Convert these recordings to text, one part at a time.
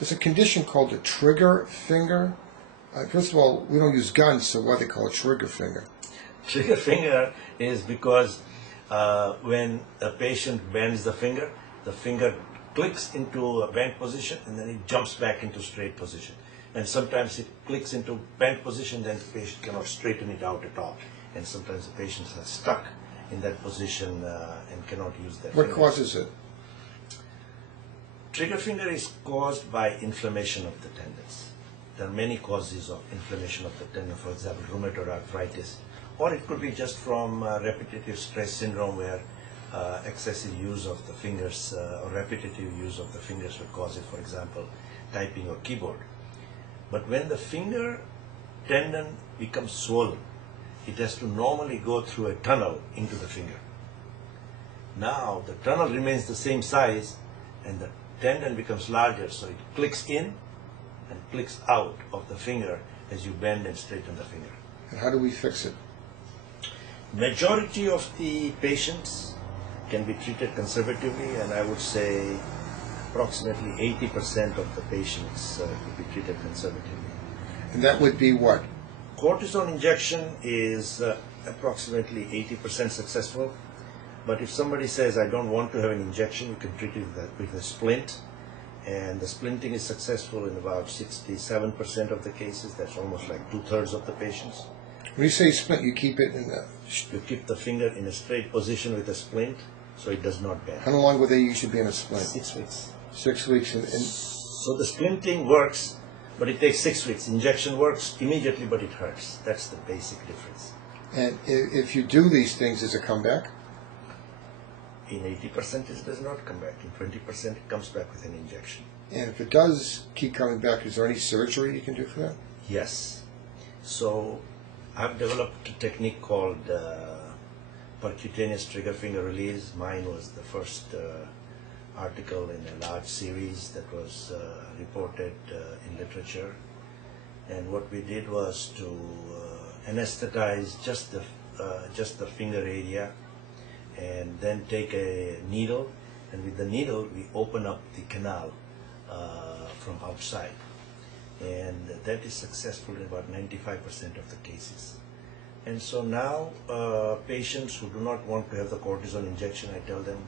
There's a condition called a trigger finger. First of all, we don't use guns, so why they call it trigger finger? Trigger finger is because when a patient bends the finger clicks into a bent position and then it jumps back into straight position. And sometimes it clicks into bent position, then the patient cannot straighten it out at all. And sometimes the patients are stuck in that position and cannot use that. What causes it? Trigger finger is caused by inflammation of the tendons. There are many causes of inflammation of the tendon, for example, rheumatoid arthritis, or it could be just from repetitive stress syndrome where excessive use of the fingers or repetitive use of the fingers would cause it, for example, typing or keyboard. But when the finger tendon becomes swollen, it has to normally go through a tunnel into the finger. Now the tunnel remains the same size and the tendon becomes larger, so it clicks in and clicks out of the finger as you bend and straighten the finger. And how do we fix it? Majority of the patients can be treated conservatively, and I would say approximately 80% of the patients could be treated conservatively. And that would be what? Cortisone injection is approximately 80% successful, but if somebody says, I don't want to have an injection, you can treat it with a splint, and the splinting is successful in about 67% of the cases. That's almost like 2/3 of the patients. When you say splint, you keep it in the... You keep the finger in a straight position with a splint, so it does not bend. How long would they usually be in a splint? 6 weeks. 6 weeks. And So the splinting works, but it takes 6 weeks. Injection works immediately, but it hurts. That's the basic difference. And if you do these things, does it come back? In 80% it does not come back. In 20% it comes back with an injection. And if it does keep coming back, is there any surgery you can do for that? Yes. So I've developed a technique called percutaneous trigger finger release. Mine was the first article in a large series that was reported in literature. And what we did was to anesthetize just the finger area, and then take a needle, and with the needle we open up the canal from outside, and that is successful in about 95% of the cases. And so now patients who do not want to have the cortisone injection, I tell them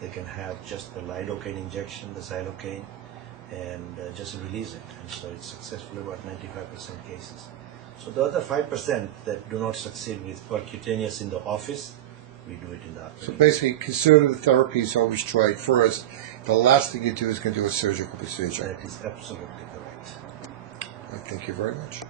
they can have just the lidocaine injection, the xylocaine, and just release it, and so it's successful in about 95% cases. So the other 5% that do not succeed with percutaneous in the office, we do it in the operating. So basically, conservative therapy is always tried first. The last thing you do is going to do a surgical procedure. That is absolutely correct. Thank you very much.